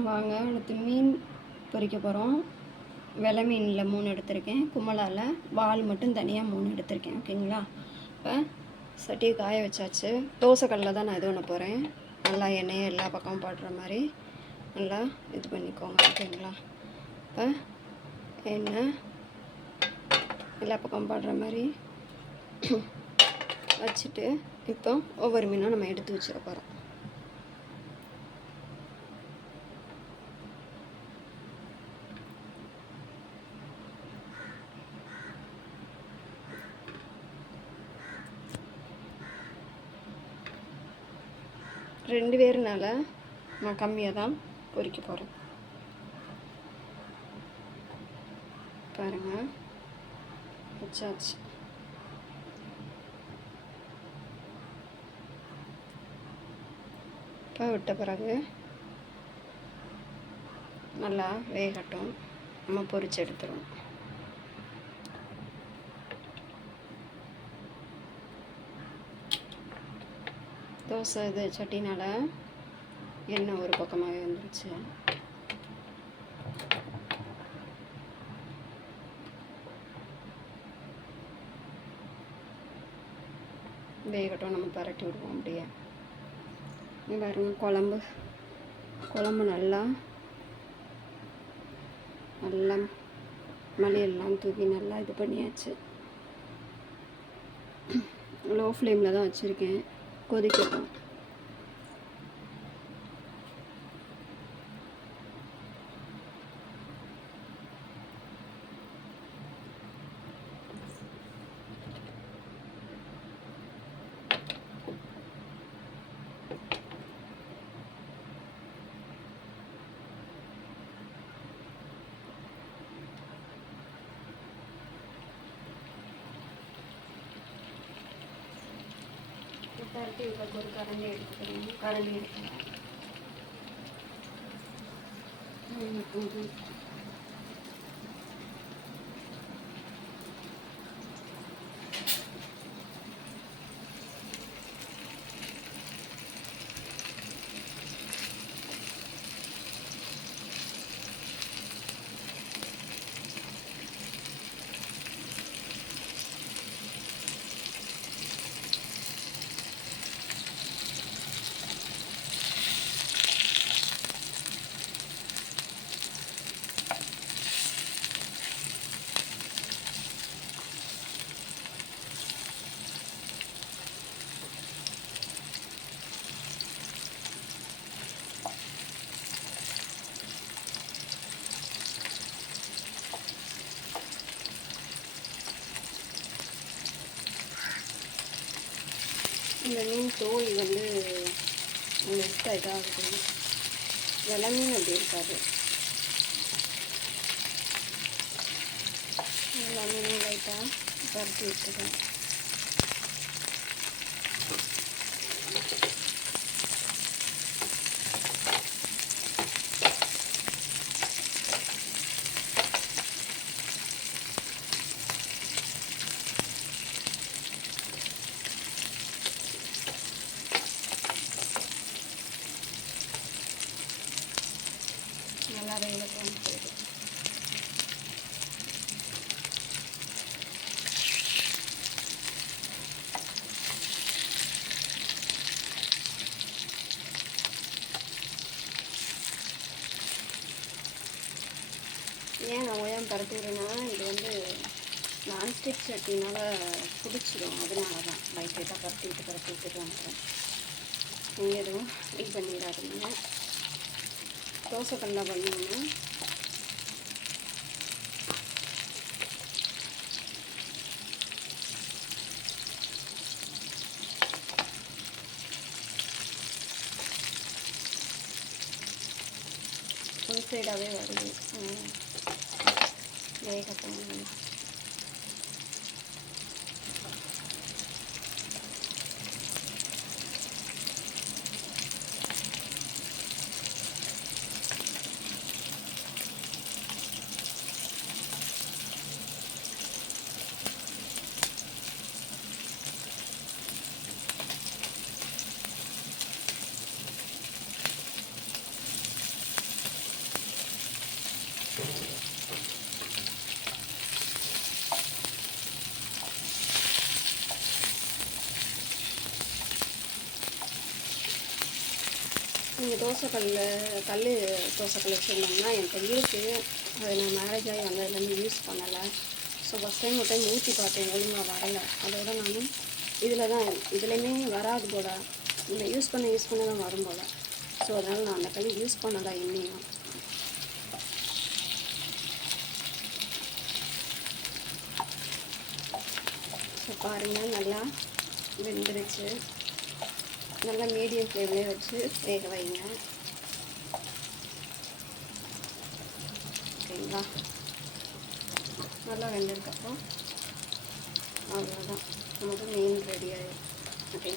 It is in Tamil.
வாங்க அடுத்து மீன் பொரிக்க போகிறோம். வெலை மீனில் 3 எடுத்திருக்கேன். கும்மலால் வால் மட்டும் தனியாக 3 எடுத்திருக்கேன். ஓகேங்களா? இப்போ சட்டியை காய வச்சாச்சு. தோசைக்கல்லில் தான் நான் இது பண்ண போகிறேன். நல்லா எண்ணெயை எல்லா பக்கமும் படுற மாதிரி நல்லா இது பண்ணிக்கோங்க. ஓகேங்களா? இப்போ எண்ணெய் எல்லா பக்கமும் படுற மாதிரி வச்சுட்டு இப்போ ஒவ்வொரு மீனும் நம்ம எடுத்து வச்சிட போகிறோம். ரெண்டு பேருனால நான் கம்மியாக தான் பொரிக்க போகிறேன். பாருங்கள், வச்சாச்சு. இப்போ விட்ட பிறகு நல்லா வேகட்டும், நம்ம பொரிச்சு எடுத்துருவோம். தோசை இது சட்டினால் எண்ணெய் ஒரு பக்கமாகவே வந்துருச்சு. வேகட்டும், நம்ம பரட்டி விடுவோம். அப்படியே பாருங்க, குழம்பு நல்லா மலையெல்லாம் தூக்கி நல்லா இது பண்ணியாச்சு. லோ ஃப்ளேமில் தான் வச்சுருக்கேன், கொதிக்கட்டும். பரட்டி விட ஒரு கரண்டி எடுத்துக்கிறேன். கரண்டி எடுத்துக்கிறேன். இந்த மீன் தோல் வந்து நெட்டாக இதாகுது. வெலை மீன் அப்படி இருக்காது. எல்லா மீனும் லைட்டாக பரட்டி விட்டுருக்கேன். நல்லா வேகட்டும். ஏன் நான் ஓயாமல் பரட்டி விடுறேன்னா, இது வந்து நான்ஸ்டிக் சட்டினால பிடிச்சிடும். அதனால தான் லைட்டாக பரட்டி விட்டுட்டு வந்துடுறேன். நீங்கள் எதுவும் இது பண்ணிடாதீங்க. தோசைக்கல்ல பண்ணிங்கன்னா ஃபுல் சைடாகவே வருது. வேகட்டும். நீங்கள் கல் தோசைக்கல் வச்சுருந்தோம்னா என்கிட்ட இருக்குது. அது நான் மேரேஜ் ஆகி வந்ததுலேருந்து யூஸ் பண்ணலை. ஸோ ஃபஸ்ட் டைம் ஒரு டைம் ஊற்றி பார்த்தேன், ஒழுங்காக வரலை. அதோட நான் இதில் தான் இதுலேயுமே வராது போல், இல்லை யூஸ் பண்ண தான் வரும் போல். ஸோ அதனால் நான் அந்த கல் யூஸ் பண்ணலை இன்னையும். ஸோ பாருங்கள், நல்லா வெந்துருச்சு. நல்லா மீடியம் ஃப்ளேம்லேயே வச்சு வேக வைங்க. ஓகேங்களா? நல்லா வெந்ததுக்கப்புறம் அவ்வளோதான், நமக்கு மீன் ரெடி ஆகிடும். ஓகேங்களா?